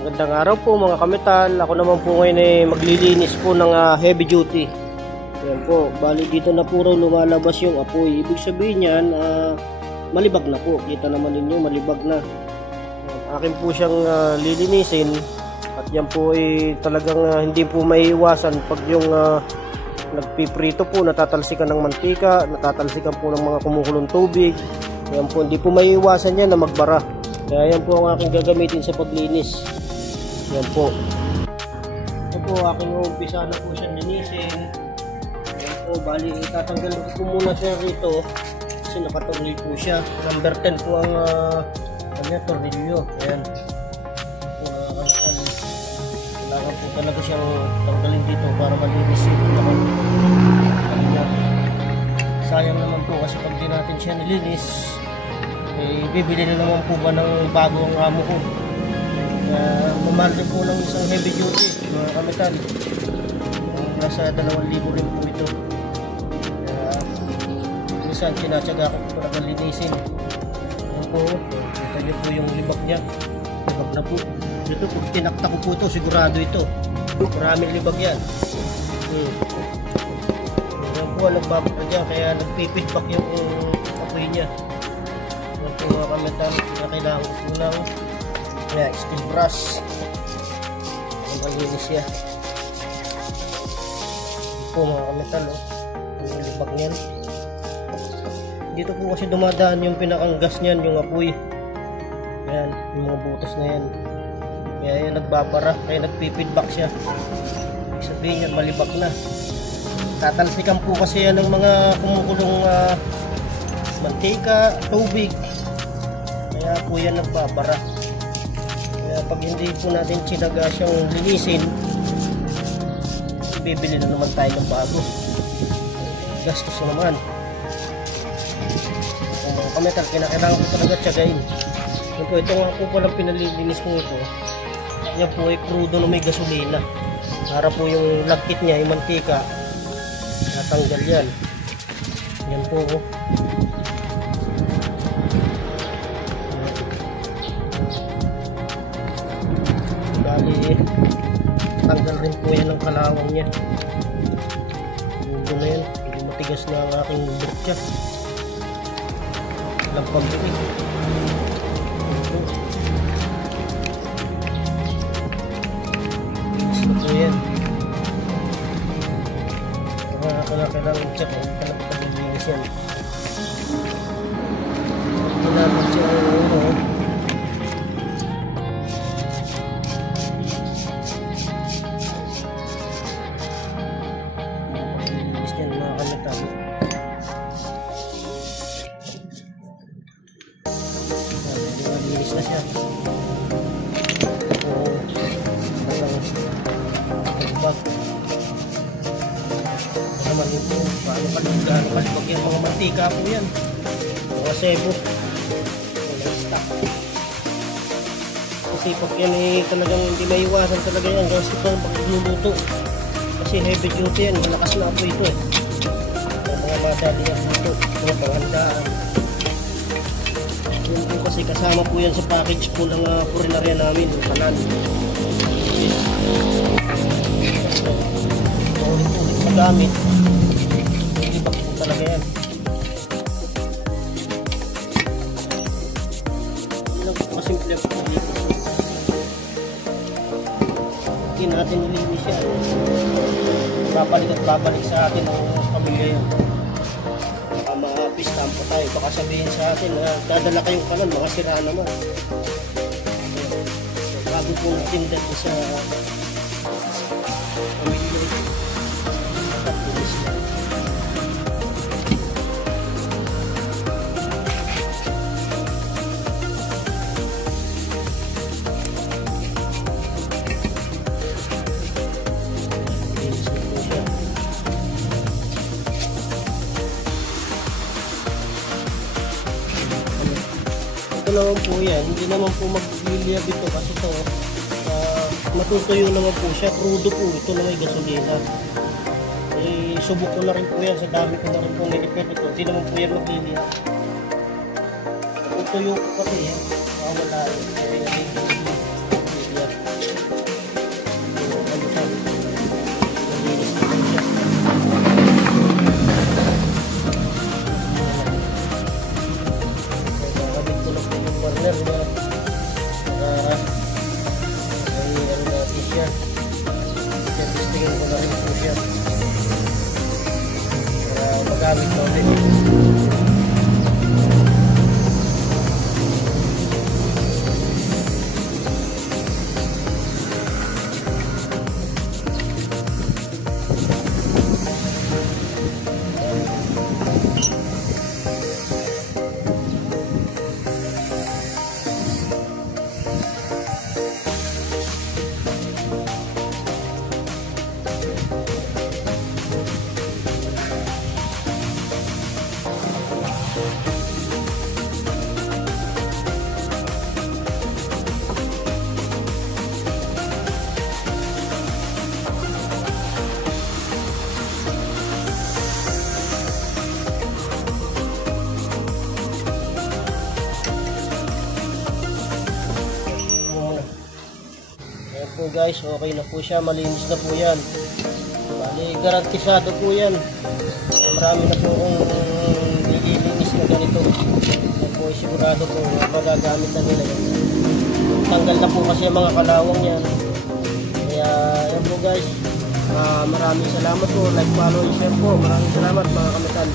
Magandang araw po mga kametal. Ako naman po ngayon ay maglilinis po ng heavy duty. Ayan po, bali dito na po raw lumalabas yung apoy. Ibig sabihin yan, malibag na po. Kita naman ninyo, malibag na. Akin po siyang lilinisin. At yan po ay talagang hindi po maiiwasan pag yung nagpiprito po, natatalsikan ng mantika, natatalsikan po ng mga kumukulong tubig. Ayan po, hindi po maiiwasan yan na magbara. Kaya yan po ang aking gagamitin sa paglinis. Yan po. Yan po, aking umpisa na po siya linisin. Yan po, bali itatanggal ko po muna siya rito kasi nakatuloy po siya. Number 10 po ang kanya tornilyo. Ayan. Kailangan po talaga siyang tanggalin dito para malinis ito. Sayang naman po kasi pag di natin siya nilinis, bibili na naman po ba ng bago ang amo ko. Mamahal din po ng isang heavy duty mga kametal. Nasa 2,000 rin po ito. Minsan sinatsaga ko po talagang linisin. Yan po, kita nyo po yung libag niya. Libag na po. Ito po, tinakta ko po ito, sigurado ito. Maraming libag yan. Yan po, nagbabak dyan, kaya nagpipidback yung apoy niya. Mga kametal na kailangan ko po ng steel brush ang malinis siya. Ito po mga kametal, yung libag niyan. Dito po kasi dumadaan yung pinakang gas niyan, yung apoy. Ayan, yung mga butas na yan. Kaya yan nagbabara, kaya nagpipidback siya. Ibig sabihin yan, malibag na. Tatalsikan po kasi yan ng mga kumukulong mantika, tubig. Kaya po yan nagbabara. Kaya pag hindi po natin tsinaga siyang linisin, bibili na naman tayo ng bago. Gastos na naman. Kung mga kametal, kinakailangan ko talaga tsagain. Yan po, ito nga po palang pinalilinis ko ito. Yan po ay crudo na may gasolina. Para po yung lagkit niya, yung mantika, natanggal yan. Yan po. Bali, tanggal rin po yan ng kalawang niya. Ito na yan, hindi matigas na ang aking brutya. Walang pambilig. Inis na po yan. Kailangan check kung talagang paglilinis yan. Kailangan check linis na siya. Naman ito, paano kalibag yan, mga mantika po yan, mga sebo, kasi pag yan talagang hindi maiwasan talaga yan kasi ito pagluluto kasi heavy duty yan, malakas na po ito mga madali yan luto, mga panghandaan. Yun po kasi kasama po yan sa package po ng kurinarya namin, yung kanan. Ulit magamit, ibak po talaga yan. Ilang po kasimple po dito. Hindi natin nilinis yan. Babalik at babalik sa atin ang pamilya yan. Mahapis tampo tayo, baka sabihin sa atin dadala kayong kanan, mga sira naman. Bago po natindan sa pamilya tapos yan. Ito naman po yan, hindi naman po magliliyab ito kasi ito matutuyo naman po siya, crudo po ito na may gasolina. Subok ko na rin po yan, sa dami ko na rin po nilipid ito, hindi naman po yan magliliyab. Tutuyo ko kasi yan, wala yun, kaya hindi magliliyab. para ay ano natin siya. Testingin ko na rin po siya para magamit na ulit. Po guys, okay na po siya, malinis na po yan. Bali, garantisado po yan. Marami na po kung nililinis na ganito. Yan po, sigurado po magagamit na nila yan. Tanggal na po kasi ang mga kalawang yan. Kaya yan po guys, maraming salamat po. Like, follow, and share po. Maraming salamat mga kamitan.